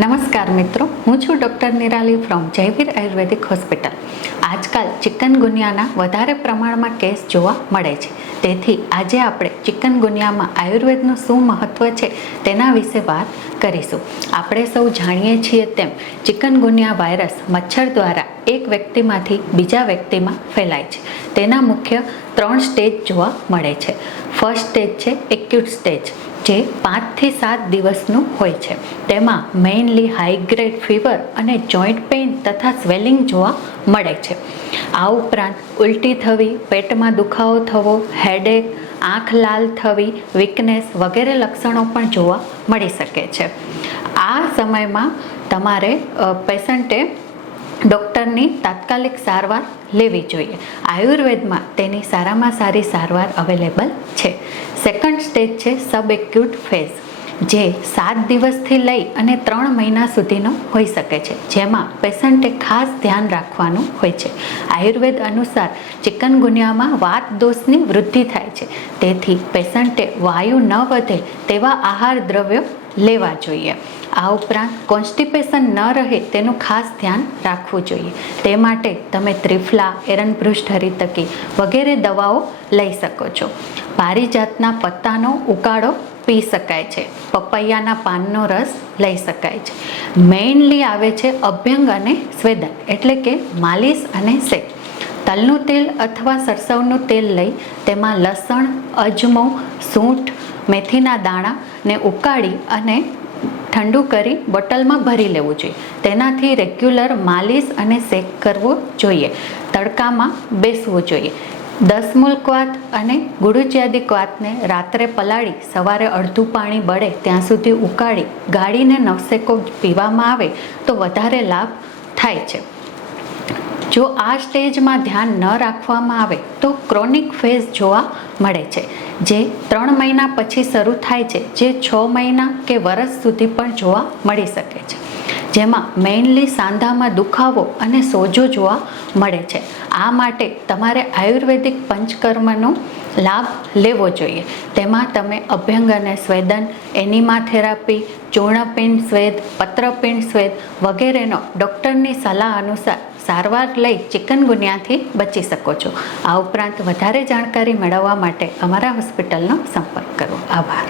નમસ્કાર મિત્રો, હું છું doctor Nirali from Jayveer Ayurvedic hospital. આજકાલ ચિકનગુનિયાના વધારે પ્રમાણમાં કેસ જોવા મળે છે. તેથી આજે આપણે ચિકનગુનિયામાં આયુર્વેદનું શું મહત્ત્વ છે તેના વિશે વાત કરીશું. આપણે સૌ જાણીએ છીએ તેમ ચિકનગુનિયા વાયરસ મચ્છર દ્વારા એક વ્યક્તિમાંથી બીજા વ્યક્તિમાં ફેલાય છે. તેના મુખ્ય 3 સ્ટેજ જોવા મળે છે. ફર્સ્ટ સ્ટેજ છે એક્યુટ સ્ટેજ, જે 5 થી 7 દિવસનું હોય છે. તેમાં મેઇનલી હાઈ ગ્રેડ ફીવર અને જોઈન્ટ પેઇન તથા સ્વેલિંગ જોવા મળે છે. આ ઉપરાંત ઉલટી થવી, પેટમાં દુખાવો થવો, હેડેક, આંખ લાલ થવી, વીકનેસ વગેરે લક્ષણો પણ જોવા મળી શકે છે. આ સમયમાં તમારે પેશન્ટે ડૉક્ટરની તાત્કાલિક સારવાર લેવી જોઈએ. આયુર્વેદમાં તેની સારામાં સારી સારવાર અવેલેબલ છે. સેકન્ડ સ્ટેજ છે સબ એક્યુટ ફેઝ, જે 7 દિવસથી લઈ અને 3 મહિના સુધીનો હોઈ શકે છે, જેમાં પેશન્ટે ખાસ ધ્યાન રાખવાનું હોય છે. આયુર્વેદ અનુસાર ચિકનગુનિયામાં વાત દોષની વૃદ્ધિ થાય છે, તેથી પેશન્ટે વાયુ ન વધે તેવા આહાર દ્રવ્યો લેવા જોઈએ. આ ઉપરાંત કોન્સ્ટિપેશન ન રહે તેનું ખાસ ધ્યાન રાખવું જોઈએ. તે માટે તમે ત્રિફલા, એરનબ્રુસ્ટ હરિતકી વગેરે દવાઓ લઈ શકો છો. પારિજાતના પત્તાનો ઉકાળો પી શકાય છે. પપૈયાના પાનનો રસ લઈ શકાય છે. મેઇનલી આવે છે અભ્યંગ અને સ્વેદન, એટલે કે માલિશ અને સેક. તલનું તેલ અથવા સરસવનું તેલ લઈ તેમાં લસણ, અજમો, સૂંઠ, મેથીના દાણાને ઉકાળી અને ઠંડુ કરી બોટલમાં ભરી લેવું જોઈએ. તેનાથી રેગ્યુલર માલિશ અને શેક કરવો જોઈએ. તડકામાં બેસવું જોઈએ. દસમૂલક્વાથ અને ગુડુચિયાદિક્વાથને રાત્રે પલાળી સવારે અડધું પાણી બળે ત્યાં સુધી ઉકાળી ગાળીને નવસેકો પીવામાં આવે તો વધારે લાભ થાય છે. જો આ સ્ટેજમાં ધ્યાન ન રાખવામાં આવે તો ક્રોનિક ફેઝ જોવા મળે છે, જે 3 મહિના પછી શરૂ થાય છે, જે 6 મહિના કે વર્ષ સુધી પણ જોવા મળી શકે છે. જેમાં મેઇનલી સાંધામાં દુખાવો અને સોજો જોવા મળે છે. આ માટે તમારે આયુર્વેદિક પંચકર્મનો લાભ લેવો જોઈએ. તેમાં તમે અભ્યંગ અને સ્વેદન, એનિમા થેરાપી, ચૂર્ણપિંડ સ્વેદ, પત્રપિંડ સ્વેદ વગેરેનો ડૉક્ટરની સલાહ અનુસાર સારવાર લઈ ચિકનગુનિયાથી બચી શકો છો. આ ઉપરાંત વધારે જાણકારી મેળવવા માટે અમારા હોસ્પિટલનો સંપર્ક કરો. આભાર.